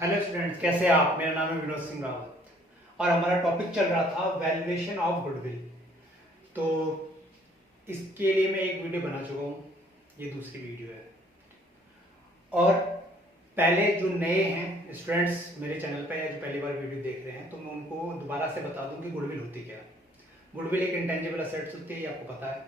Hello students, कैसे हैं आप। मेरा नाम है विनोद सिंह रावत और हमारा टॉपिक चल रहा था वैल्यूएशन ऑफ गुडविल। तो इसके लिए मैं एक वीडियो बना चुका हूँ, ये दूसरी वीडियो है। और पहले जो नए हैं स्टूडेंट्स मेरे चैनल पे या जो पहली बार वीडियो देख रहे हैं, तो मैं उनको दोबारा से बता दूं कि गुडविल होती क्या है। गुडविल एक इंटेंजिबल असेट्स होती है, ये आपको पता है।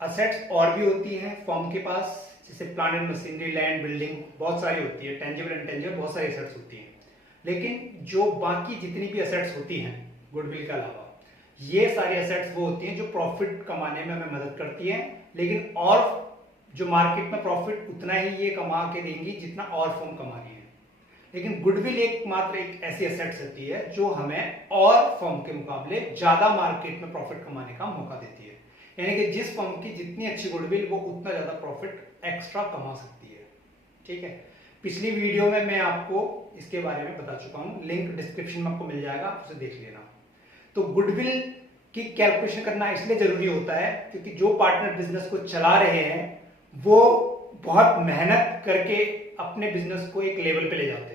असेट्स और भी होती हैं फॉर्म के पास, जैसे plant and machinery, land, building, बहुत सारी होती है। टेंजिबल एंड इनटेंजिबल बहुत सारी असेट्स होती हैं। लेकिन जो बाकी जितनी भी असेट्स होती हैं गुडविल के अलावा, ये सारी असेट्स वो होती हैं जो प्रॉफिट कमाने में हमें मदद करती हैं, लेकिन और जो मार्केट में प्रॉफिट उतना ही ये कमा के देंगी जितना और फर्म कमा रही है। लेकिन गुडविल एकमात्र एक ऐसी एसेट्स होती है जो हमें और फर्म के मुकाबले ज्यादा मार्केट में प्रॉफिट कमाने का मौका देती है। यानी कि जिस फर्म की जितनी अच्छी गुडविल, वो उतना ज्यादा प्रॉफिट एक्स्ट्रा कमा सकती है। ठीक है, पिछली वीडियो में मैं आपको इसके बारे में बता चुका हूं, लिंक डिस्क्रिप्शन में आपको मिल जाएगा, आप उसे देख लेना। तो गुडविल की कैलकुलेशन करना इसलिए जरूरी होता है क्योंकि जो पार्टनर बिजनेस को चला रहे हैं वो बहुत मेहनत करके अपने बिजनेस को एक लेवल पे ले जाते हैं।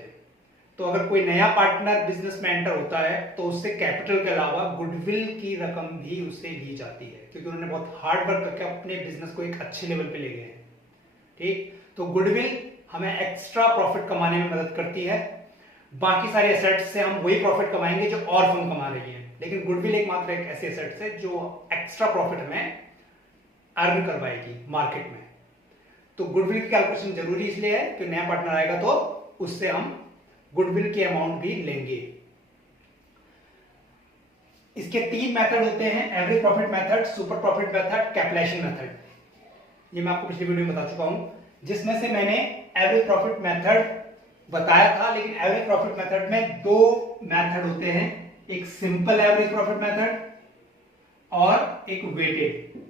तो अगर कोई नया पार्टनर बिजनेस में एंटर होता है तो उससे कैपिटल के अलावा गुडविल की रकम भी उससे ली जाती है, क्योंकि उन्होंने बहुत हार्ड वर्क करके अपने बिजनेस को एक अच्छे लेवल पे ले गए हैं। ठीक, तो गुडविल हमें एक्स्ट्रा प्रॉफिट कमाने में मदद करती है। बाकी सारे एसेट्स से हम वही प्रॉफिट कमाएंगे जो और फर्म कमा रही है, लेकिन गुडविल एकमात्र एक ऐसी एसेट्स है जो एक्स्ट्रा प्रॉफिट हमें अर्न करवाएगी मार्केट में। तो गुडविल की कैलकुलेशन जरूरी इसलिए है कि नया पार्टनर आएगा तो उससे हम गुडविल की अमाउंट भी लेंगे। इसके तीन मेथड होते हैं: average profit method, super profit method, capitalisation method. ये मैं आपको पिछली वीडियो में बता चुका हूं, जिसमें से मैंने एवरेज प्रॉफिट मेथड बताया था। लेकिन एवरेज प्रॉफिट मेथड में दो मेथड होते हैं, एक सिंपल एवरेज प्रॉफिट मेथड और एक वेटेड।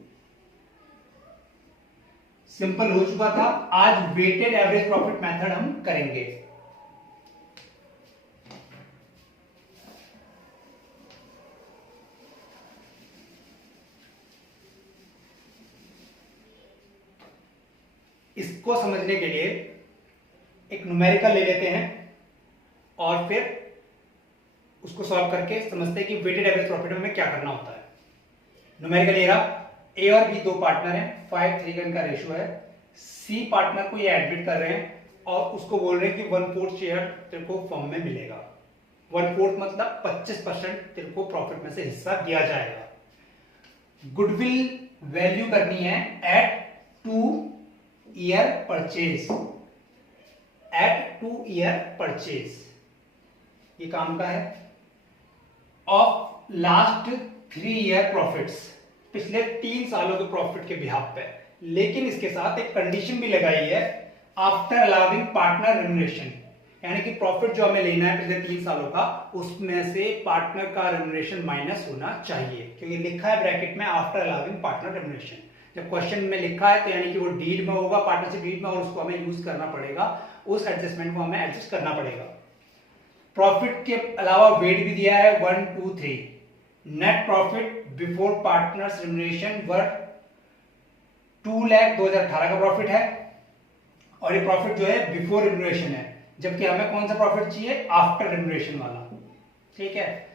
सिंपल हो चुका था, आज वेटेड एवरेज प्रॉफिट मेथड हम करेंगे। इसको समझने के लिए एक न्यूमेरिकल ले लेते हैं और फिर उसको सॉल्व करके समझते हैं कि वेटेड एवरेज प्रॉफिट में हमें क्या करना होता है। न्यूमेरिकल ये रहा, ए और बी दो पार्टनर हैं, 5:3 का इनका रेशियो है। सी पार्टनर को ये एडमिट कर रहे हैं और उसको बोल रहे हैं कि 1/4 शेयर तेरे को फर्म में मिलेगा। 1/4 मतलब 25% तेरे को प्रॉफिट में से हिस्सा दिया जाएगा। गुडविल वैल्यू करनी है at 2 year purchase, at 2 year purchase. ये काम का है। ऑफ लास्ट 3 ईयर प्रॉफिट्स, पिछले 3 सालों के प्रॉफिट के बिहाफ पे। लेकिन इसके साथ एक कंडीशन भी लगाई है, आफ्टर अलाउिंग पार्टनर रेम्युनरेशन, यानी कि प्रॉफिट जो हमें लेना है पिछले 3 सालों का, उसमें से पार्टनर का रेम्युनरेशन माइनस होना चाहिए। क्योंकि लिखा है ब्रैकेट में आफ्टर अलाउिंग पार्टनर रेम्युनरेशन। जब क्वेश्चन में लिखा है तो यानी कि वो डील में होगा, पार्टनरशिप डील में, और उसको हमें यूज करना पड़ेगा, उस एडजस्टमेंट को हमें एडजस्ट करना पड़ेगा। प्रॉफिट के अलावा वेट भी दिया है 1, 2, 3। Net profit before partners remuneration worth 2 lakh 2018 का प्रॉफिट है, और ये प्रॉफिट जो है बिफोर रेम्युनरेशन है, जबकि हमें कौन सा प्रॉफिट चाहिए? आफ्टर रेम्युनरेशन वाला। ठीक है,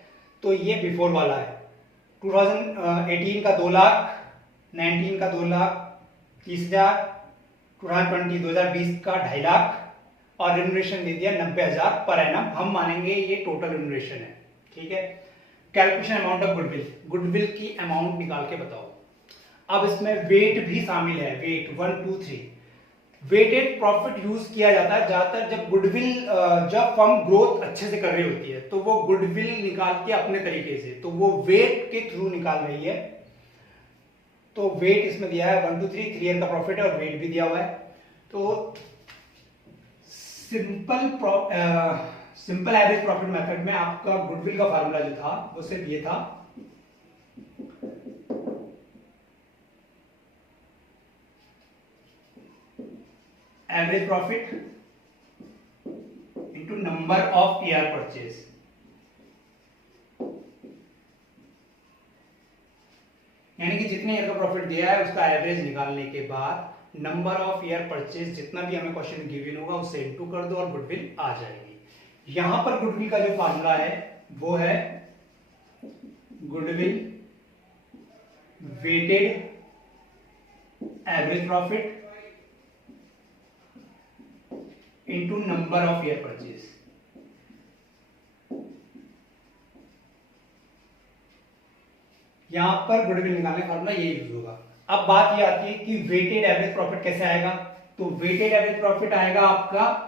तो ये बिफोर वाला है। 2018 का 2 लाख, 19 का 2,30,000, 2020 का 2.5 लाख, और रेम्युनरेशन दे दिया 90,000 पर एनम। हम मानेंगे ये टोटल रेम्युनरेशन है। ठीक है, calculation amount of goodwill, goodwill की अमाउंट निकाल के बताओ। अब इसमें वेट भी शामिल है, वेट 1, 2, 3। वेटेड प्रॉफिट यूज किया जाता है ज्यादातर जब गुडविल, जब फर्म ग्रोथ अच्छे से कर रही होती है तो वो गुडविल निकालती है अपने तरीके से, तो वो वेट के थ्रू निकाल रही है। तो वेट इसमें दिया है 1, 2, 3 ईयर का प्रॉफिट है और वेट भी दिया हुआ है। तो सिंपल एवरेज प्रॉफिट मेथड में आपका गुडविल का फार्मूला जो था वो सिर्फ ये था, average profit into number of year purchase. यानी कि जितने ईयर का प्रॉफिट दिया है उसका एवरेज निकालने के बाद नंबर ऑफ ईयर परचेज, जितना भी हमें क्वेश्चन गिवन होगा उससे इनटू कर दो और गुडविल आ जाएगी। यहां पर गुडविल का जो फार्मूला है वो है goodwill weighted average profit into number of year purchase. यहां पर गुडविल निकालने का फॉर्मूला ये यूज होगा। अब बात ये आती है कि वेटेड एवरेज प्रॉफिट कैसे आएगा। तो वेटेड एवरेज प्रॉफिट आएगा आपका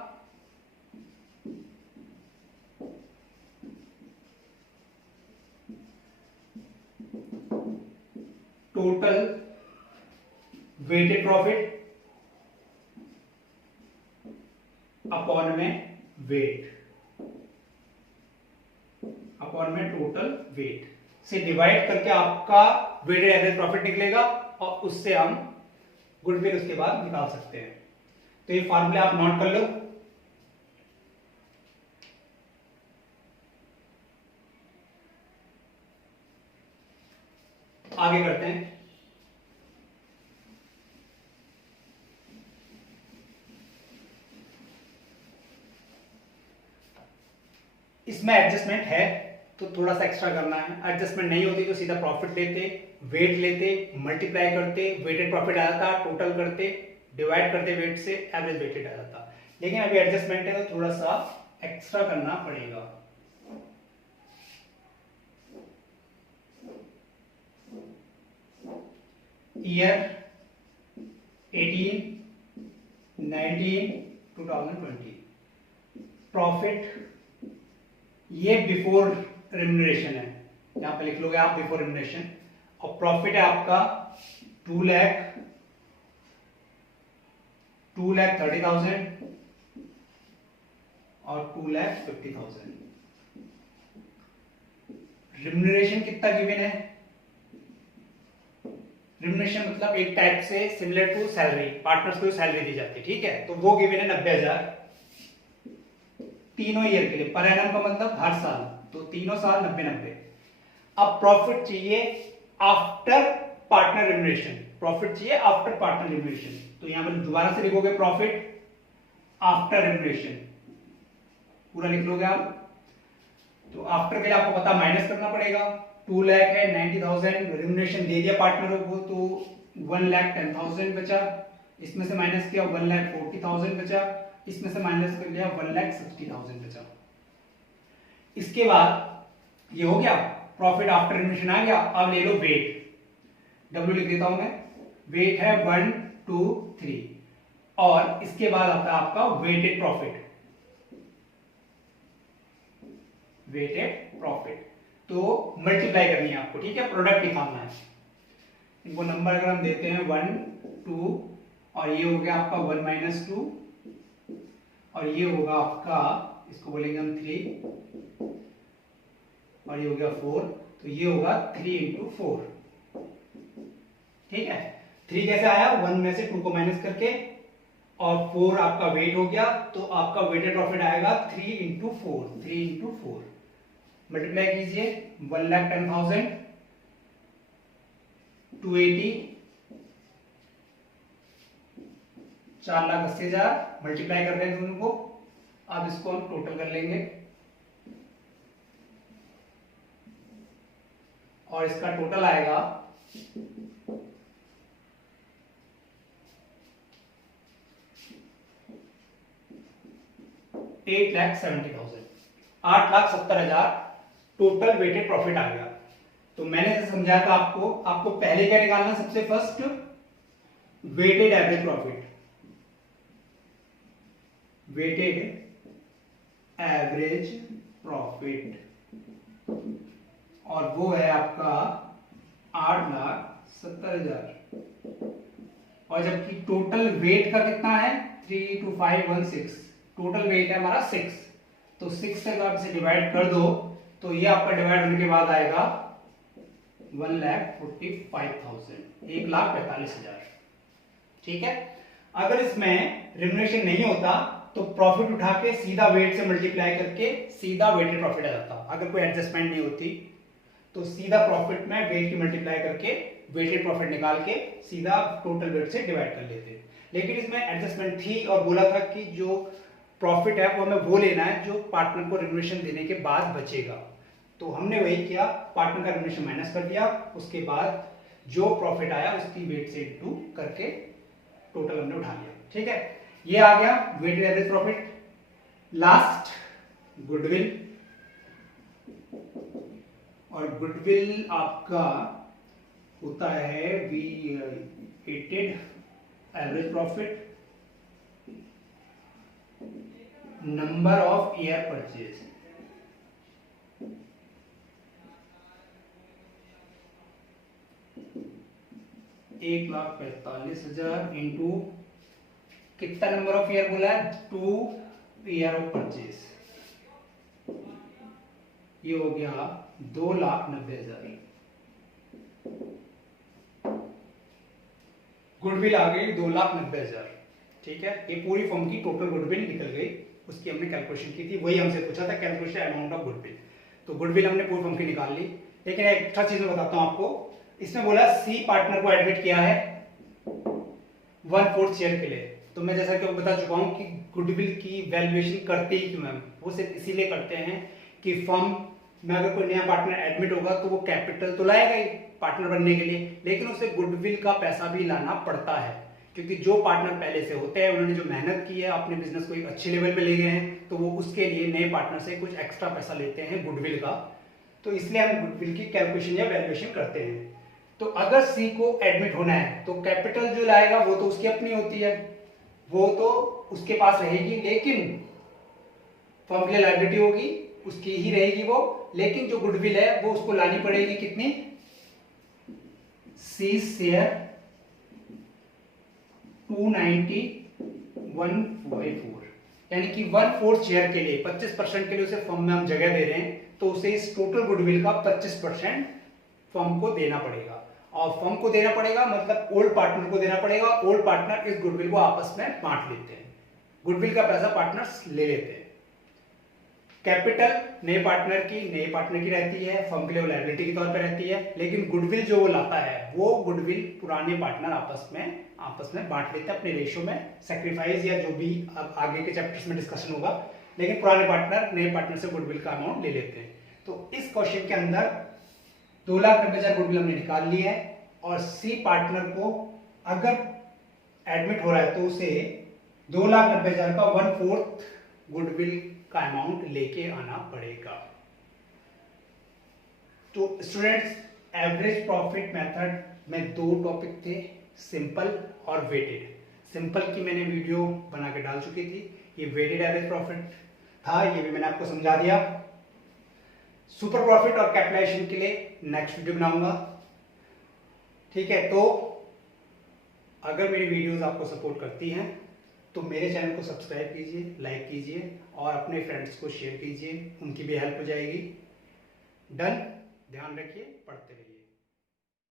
टोटल वेटेड प्रॉफिट अपॉन में वेट, अपॉन में टोटल वेट से डिवाइड करके आपका वेटेड एवरेज प्रॉफिट निकलेगा और उससे हम गुडविल उसके बाद निकाल सकते हैं। तो ये फार्मूले आप नोट कर लो। आगे करते हैं। इसमें एडजस्टमेंट है तो थोड़ा सा एक्स्ट्रा करना है। एडजस्टमेंट नहीं होती तो सीधा प्रॉफिट लेते, वेट लेते, मल्टीप्लाई करते, वेटेड प्रॉफिट आ जाता, टोटल करते, डिवाइड करते वेट से, एवरेज वेटेड आ जाता। लेकिन अभी एडजस्टमेंट है तो थोड़ा सा एक्स्ट्रा करना पड़ेगा। ईयर 18, 19, 2020 प्रॉफिट ये बिफोर रिम्यूनरेशन है, यहां पे लिख लोगे आप बिफोर रिम्यूनरेशन। और प्रॉफिट है आपका 2,30,000 और 2,50,000। रिम्यूनरेशन कितना गिवन है? रिम्यूनरेशन मतलब एक टाइप से सिमिलर टू सैलरी, पार्टनर्स को सैलरी दी जाती है, ठीक है। तो वो गिवन है 90,000 तीनों ईयर के लिए। पर एनम का मतलब हर साल, तो तीनों साल 90-90। अब प्रॉफिट चाहिए आफ्टर पार्टनर रिम्यूनरेशन, प्रॉफिट चाहिए आफ्टर पार्टनर रिम्यूनरेशन। तो यहां पर दोबारा से लिखोगे प्रॉफिट आफ्टर रिम्यूनरेशन, पूरा लिख लोगे आप। तो आफ्टर के लिए आपको पता माइनस करना पड़ेगा। 2 लाख है, 90,000 रिम्यूनरेशन दे दिया पार्टनरों को तो 1,10,000 बचा, इसमें से माइनस किया 1,40,000 बचा, इसमें से माइनस कर लिया 1,60,000 बचा। इसके बाद ये हो गया प्रॉफिट आफ्टर रिम्यूनरेशन आ गया। अब ले लो वेट, डब्ल्यू लिख देता हूं मैं। वेट है 1, 2, 3 और इसके बाद आता है आपका वेटेड प्रॉफिट। वेटेड प्रॉफिट तो मल्टीप्लाई करनी है आपको, ठीक है, प्रोडक्ट निकालना है। इनको नंबर अगर हम देते हैं 1, 2 और ये हो गया आपका 1 - 2 और ये होगा आपका, इसको बोलेंगे हम 3 और ये हो गया 4, तो ये होगा 3 × 4, ठीक है। 3 कैसे आया? 1 में से 2 को माइनस करके, और 4 आपका वेट हो गया, तो आपका वेटेड प्रॉफिट आएगा 3 × 4, 3 × 4 मल्टीप्लाई कीजिए 1,10,000, 280, 4,80,000 मल्टीप्लाई कर रहे हैं दोनों को। अब इसको हम टोटल कर लेंगे और इसका टोटल आएगा 8,70,000, 8,70,000 टोटल वेटेड प्रॉफिट आ गया। तो मैंने जैसे समझाया था आपको पहले क्या निकालना, सबसे first weighted average profit, weighted average profit, और वो है आपका 8,70,000। और जबकि टोटल वेट का कितना है 32516, टोटल वेट है हमारा 6, तो 6 से अगर आप इसे डिवाइड कर दो तो ये आपका डिवाइड होने के बाद आएगा 1,45,000, 1,45,000, ठीक है। अगर इसमें रिम्यूनरेशन नहीं होता तो प्रॉफिट उठा के सीधा वेट से मल्टीप्लाई करके सीधा वेटेड प्रॉफिट आ जाता। अगर कोई एडजस्टमेंट नहीं होती तो सीधा प्रॉफिट में वेट की मल्टीप्लाई करके वेटेड प्रॉफिट निकाल के सीधा टोटल वेट से डिवाइड कर लेते। लेकिन इसमें एडजस्टमेंट थी और बोला था कि जो प्रॉफिट है वो हमें वो लेना है जो पार्टनर को रिम्यूनरेशन देने के बाद बचेगा। तो हमने वही किया, पार्टनर का रिम्यूनरेशन माइनस कर दिया, उसके बाद जो प्रॉफिट आया उसकी वेट से इनटू करके टोटल हमने उठा लिया। ठीक है, ये आ गया weighted average profit. Last goodwill, और गुडविल आपका होता है weighted average profit number of year purchase. एक 1,45,000 इंटू कितना नंबर ऑफ ईयर बोला है, 2 ईयर ऑफ परचेज, ये हो गया 2,90,000। गुडविल आ गई 2,90,000। ठीक है, ये पूरी फर्म की टोटल गुडविल निकल गई, उसकी हमने कैलकुलेशन की थी, वही हमसे पूछा था कैलकुलेशन अमाउंट ऑफ गुडविल। तो गुडविल हमने पूरी फर्म की निकाल ली। लेकिन एक एक्स्ट्रा चीज मैं बताता हूं आपको, इसमें बोला सी पार्टनर को एडमिट किया है 1/4 शेयर के लिए। तो मैं जैसा कि आपको बता चुका हूं कि गुडविल की वैल्यूएशन करते ही क्यों हम, वो सिर्फ इसीलिए करते हैं कि फर्म में अगर कोई नया पार्टनर एडमिट होगा तो वो कैपिटल तो लाएगा ही पार्टनर बनने के लिए, लेकिन उसे गुडविल का पैसा भी लाना पड़ता है, क्योंकि जो पार्टनर पहले से होते हैं उन्होंने जो मेहनत की है अपने बिजनेस को एक अच्छे लेवल पे ले गए हैं, तो वो उसके लिए नए पार्टनर से कुछ एक्स्ट्रा पैसा लेते हैं गुडविल का। तो इसलिए हम गुडविल की कैलकुलेशन या वैल्यूएशन करते हैं। तो अगर सी को एडमिट होना है तो कैपिटल जो लाएगा वो तो उसकी अपनी होती है, वो तो उसके पास रहेगी, लेकिन फर्म के लिए लायबिलिटी होगी उसकी ही रहेगी वो, लेकिन जो गुडविल है वो उसको लानी पड़ेगी कितनी, सी शेयर 290,154, यानी कि 1/4 शेयर के लिए 25% के लिए उसे फर्म में हम जगह दे रहे हैं, तो उसे इस टोटल गुडविल का 25% फर्म को देना पड़ेगा। और फर्म को देना पड़ेगा मतलब ओल्ड पार्टनर को देना पड़ेगा, ओल्ड पार्टनर इस गुडविल को आपस में बांट लेते हैं, गुडविल का पैसा पार्टनर्स ले लेते हैं। कैपिटल नए पार्टनर की रहती है, फर्म के लिए लायबिलिटी के तौर पर रहती है, लेकिन गुडविल जो वो लाता है वो गुडविल पुराने पार्टनर आपस में बांट लेते हैं अपने रेशो में, सेक्रीफाइस या जो भी अब आगे के चैप्टर्स में डिस्कशन होगा, लेकिन पुराने पार्टनर नए पार्टनर से गुडविल का अमाउंट ले लेते हैं। तो इस क्वेश्चन के अंदर 2,90,000 गुडविल हमने निकाल ली है, और सी पार्टनर को अगर एडमिट हो रहा है तो उसे 2,90,000 का 1/4 गुडविल का अमाउंट लेके आना पड़ेगा। तो स्टूडेंट्स, एवरेज प्रॉफिट मेथड में 2 टॉपिक थे, सिंपल और वेटेड। सिंपल की मैंने वीडियो बना के डाल चुकी थी, ये वेटेड एवरेज प्रॉफिट था, ये भी मैंने आपको समझा दिया। सुपर प्रॉफिट और कैपिटलाइजेशन के लिए नेक्स्ट वीडियो बनाऊंगा। ठीक है, तो अगर मेरी वीडियोस आपको सपोर्ट करती हैं तो मेरे चैनल को सब्सक्राइब कीजिए, लाइक कीजिए और अपने फ्रेंड्स को शेयर कीजिए, उनकी भी हेल्प हो जाएगी। डन, ध्यान रखिए, पढ़ते रहिए।